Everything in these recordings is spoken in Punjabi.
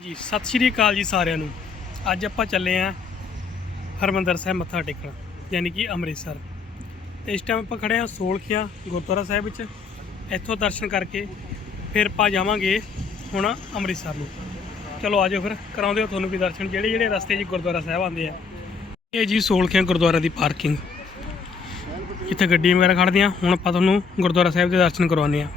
ਜੀ, ਸਤਿ ਸ਼੍ਰੀ ਅਕਾਲ ਜੀ ਸਾਰਿਆਂ ਨੂੰ। ਅੱਜ ਆਪਾਂ ਚੱਲੇ ਆਂ ਹਰਮੰਦਰ ਸਾਹਿਬ ਮੱਥਾ ਟੇਕਣ, ਯਾਨੀ ਕਿ ਅੰਮ੍ਰਿਤਸਰ। ਤੇ ਇਸ ਟਾਈਮ ਆਪਾਂ ਖੜੇ ਆਂ ਸੋਲਖੀਆਂ ਗੁਰਦੁਆਰਾ ਸਾਹਿਬ ਵਿੱਚ। ਇੱਥੋਂ ਦਰਸ਼ਨ ਕਰਕੇ ਫਿਰ ਆਪਾਂ ਜਾਵਾਂਗੇ ਹੁਣ ਅੰਮ੍ਰਿਤਸਰ ਨੂੰ। ਚਲੋ ਆਜੋ ਫਿਰ, ਕਰਾਉਂਦੇ ਹੋ ਤੁਹਾਨੂੰ ਵੀ ਦਰਸ਼ਨ। ਜਿਹੜੇ ਜਿਹੜੇ ਰਸਤੇ 'ਚ ਗੁਰਦੁਆਰਾ ਸਾਹਿਬ ਆਉਂਦੇ ਆ। ਇਹ ਜੀ ਸੋਲਖੀਆਂ ਗੁਰਦੁਆਰਾ ਦੀ ਪਾਰਕਿੰਗ। ਇੱਥੇ ਗੱਡੀਆਂ ਵਗੈਰਾ ਖੜਦੀਆਂ ਹੁਣ ਆਪਾਂ ਤੁਹਾਨੂੰ ਗੁਰਦੁਆਰਾ ਸਾਹਿਬ ਦੇ ਦਰਸ਼ਨ ਕਰਵਾਉਂਦੇ ਆ।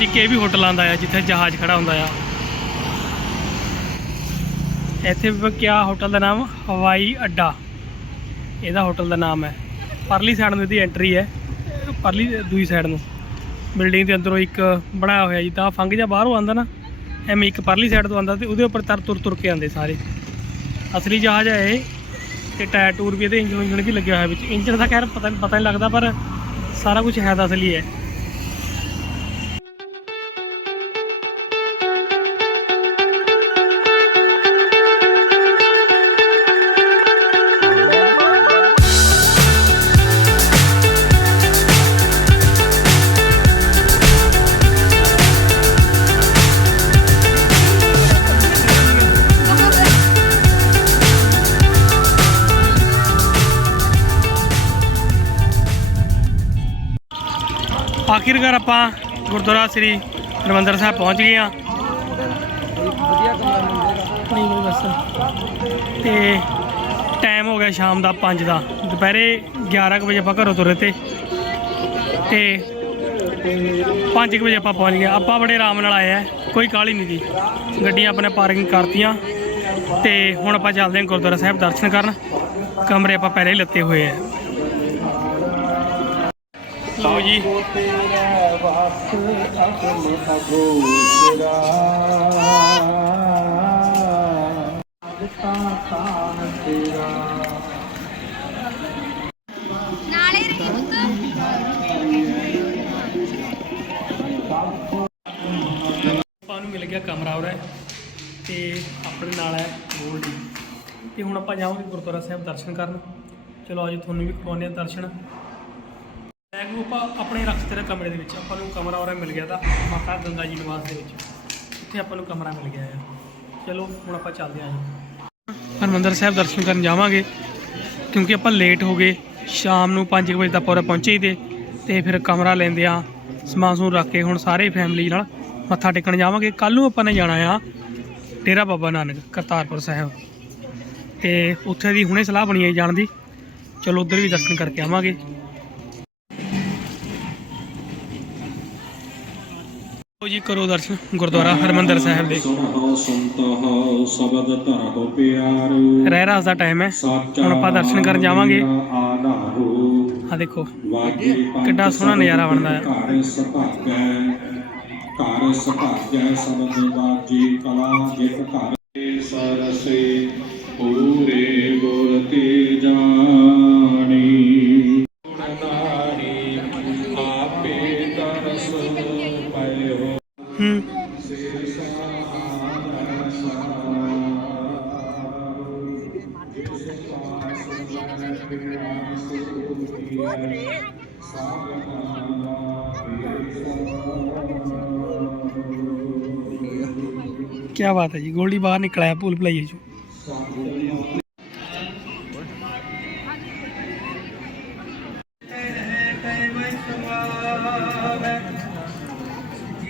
ਇੱਕ ਇਹ ਵੀ ਹੋਟਲ ਆਂਦਾ ਆ, ਜਿੱਥੇ ਜਹਾਜ਼ ਖੜਾ ਹੁੰਦਾ ਆ। ਇੱਥੇ ਵੀ ਕਿਆ ਹੋਟਲ ਦਾ ਨਾਮ? ਹਵਾਈ ਅੱਡਾ। ਇਹਦਾ ਹੋਟਲ ਦਾ ਨਾਮ ਹੈ। ਪਰਲੀ ਸਾਈਡ ਨੂੰ ਇਹਦੀ ਐਂਟਰੀ ਹੈ। ਪਰਲੀ ਦੂਜੀ ਸਾਈਡ ਨੂੰ। ਬਿਲਡਿੰਗ ਦੇ ਅੰਦਰੋਂ ਇੱਕ ਬਣਾਇਆ ਹੋਇਆ ਜਿੱਦਾਂ ਫੰਗ ਜਾਂ ਬਾਹਰੋਂ ਆਂਦਾ ਨਾ, ਐਵੇਂ ਇੱਕ ਪਰਲੀ ਸਾਈਡ ਤੋਂ ਆਂਦਾ ਤੇ ਉਹਦੇ ਉੱਪਰ ਤਰ ਤੁਰ ਤੁਰ ਕੇ ਆਂਦੇ ਸਾਰੇ। ਅਸਲੀ ਜਹਾਜ਼ ਹੈ ਇਹ, ਤੇ ਟਾਇਰ ਟੂਰ ਵੀ ਇਹਦੇ ਇੰਜਣ ਇੰਜਨ ਵੀ ਲੱਗਿਆ ਹੋਇਆ ਵਿੱਚ। ਇੰਜਣ ਦਾ ਖੈਰ ਪਤਾ ਪਤਾ ਨਹੀਂ ਲੱਗਦਾ, ਪਰ ਸਾਰਾ ਕੁਝ ਹੈ ਤਾਂ ਅਸਲੀ ਹੈ। ਆਖਿਰਕਾਰ ਆਪਾਂ ਗੁਰਦੁਆਰਾ ਸ੍ਰੀ ਹਰਿਮੰਦਰ ਸਾਹਿਬ ਪਹੁੰਚ ਗਏ ਆ ਨਹੀਂ ਨਹੀਂ ਬਸ ਤੇ ਟਾਈਮ ਹੋ ਗਿਆ ਸ਼ਾਮ ਦਾ 5 ਦਾ। ਦੁਪਹਿਰੇ 11 ਕੁ ਵਜੇ ਆਪਾਂ ਘਰੋਂ ਤੁਰੇ ਤੇ। ਤੇ 5 ਕੁ ਵਜੇ ਆਪਾਂ ਪਹੁੰਚ ਗਏ ਆਪਾਂ ਬੜੇ ਆਰਾਮ ਨਾਲ ਆਏ ਆ ਕੋਈ ਕਾਹਲੀ ਨਹੀਂ ਦੀ ਗੱਡੀਆਂ ਆਪਣੇ ਪਾਰਕਿੰਗ ਕਰਤੀਆਂ। ਤੇ ਹੁਣ ਆਪਾਂ ਚੱਲਦੇ ਹਾਂ ਗੁਰਦੁਆਰਾ ਸਾਹਿਬ ਦਰਸ਼ਨ ਕਰਨ। ਕਮਰੇ ਆਪਾਂ ਪਹਿਲੇ ਹੀ ਲੱਤੇ ਹੋਏ ਆ। ਲਓ ਜੀ। ਤੇਰਾ ਵਾਸ ਅਗਮ ਅਗੋਚਰਾ ਅਦਤਾ ਖਾਨ ਤੇਰਾ ਨਾਲੇ ਰੇ ਪੁੱਤ। ਆਪਾਂ ਨੂੰ ਮਿਲ ਗਿਆ ਕਮਰਾ ਉਰੇ ਤੇ ਆਪਣੇ ਨਾਲ ਹੈ ਗੋਲਡੀ। ਤੇ ਹੁਣ ਆਪਾਂ ਜਾਵਾਂਗੇ ਗੁਰਦੁਆਰਾ ਸਾਹਿਬ ਦਰਸ਼ਨ ਕਰਨ। ਚਲੋ ਅੱਜ ਤੁਹਾਨੂੰ ਵੀ ਕਰਵਾਉਂਦੇ ਹਾਂ ਦਰਸ਼ਨ। ਬੈਗ ਨੂੰ ਆਪਾਂ ਆਪਣੇ ਰੱਖ ਤੇ ਕਮਰੇ ਦੇ ਵਿੱਚ, ਆਪਾਂ ਨੂੰ ਕਮਰਾ ਉਰੇ ਮਿਲ ਗਿਆ ਤਾਂ ਮਾਤਾ ਗੰਗਾ ਜੀ ਨਿਵਾਸ ਦੇ ਵਿੱਚ। ਇੱਥੇ ਆਪਾਂ ਨੂੰ ਕਮਰਾ ਮਿਲ ਗਿਆ ਹੈ ਚਲੋ, ਹੁਣ ਆਪਾਂ ਚੱਲਦੇ ਹਾਂ ਜੀ ਹਰਮੰਦਰ ਸਾਹਿਬ ਦਰਸ਼ਨ ਕਰਨ ਜਾਵਾਂਗੇ, ਕਿਉਂਕਿ ਆਪਾਂ ਲੇਟ ਹੋ ਗਏ। ਸ਼ਾਮ ਨੂੰ 5 ਵਜੇ ਤੱਕ ਪੂਰਾ ਪਹੁੰਚੇ ਤੇ ਤੇ ਫਿਰ ਕਮਰਾ ਲੈਂਦੇ ਆ। ਸਮਾਨ ਸਮੂਨ ਰੱਖ ਕੇ ਹੁਣ ਸਾਰੇ ਫੈਮਿਲੀ ਨਾਲ ਮੱਥਾ ਟੇਕਣ ਜਾਵਾਂਗੇ। ਕੱਲ ਨੂੰ ਆਪਾਂ ਨੇ ਜਾਣਾ ਆ ਡੇਰਾ ਬਾਬਾ ਨਾਨਕ, ਕਰਤਾਰਪੁਰ ਸਾਹਿਬ। ਤੇ ਉੱਥੇ ਦੀ ਹੁਣੇ ਸਲਾਹ ਬਣੀ ਹੈ ਜਾਣ ਦੀ। ਚਲੋ ਉਧਰ ਵੀ ਦਰਸ਼ਨ ਕਰਕੇ ਆਵਾਂਗੇ। ਲਓ ਜੀ, ਕਰੋ ਦਰਸ਼ਨ, ਗੁਰਦੁਆਰਾ ਹਰਮੰਦਰ ਸਾਹਿਬ ਦੇ। ਰਹਿ ਰਾਸ ਦਾ ਟਾਈਮ ਹੈ। ਹੁਣ ਆਪਾਂ ਦਰਸ਼ਨ ਕਰਨ ਜਾਵਾਂਗੇ। ਆ ਦੇਖੋ, ਕਿੱਡਾ ਸੋਹਣਾ ਨਜ਼ਾਰਾ ਬਣਦਾ ਹੈ। ਘਰ ਸੁਭਾਗੈ ਘਰ ਸੁਭਾਗੈ ਸ਼ਬਦ ਵਾਜੀ ਕਲਾ, ਜਿਤ ਘਰ ਸਰਸੇ। ਹੂੰ ਕੀ ਬਾਤ ਹੈ ਜੀ ਗੋਲਡੀ ਬਾਹਰ ਨਿਕਲਿਆ ਭੂਲ ਭੁਲਾਈਏ ਚੋਂ ਜੀ। ਜਨ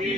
ਕੇ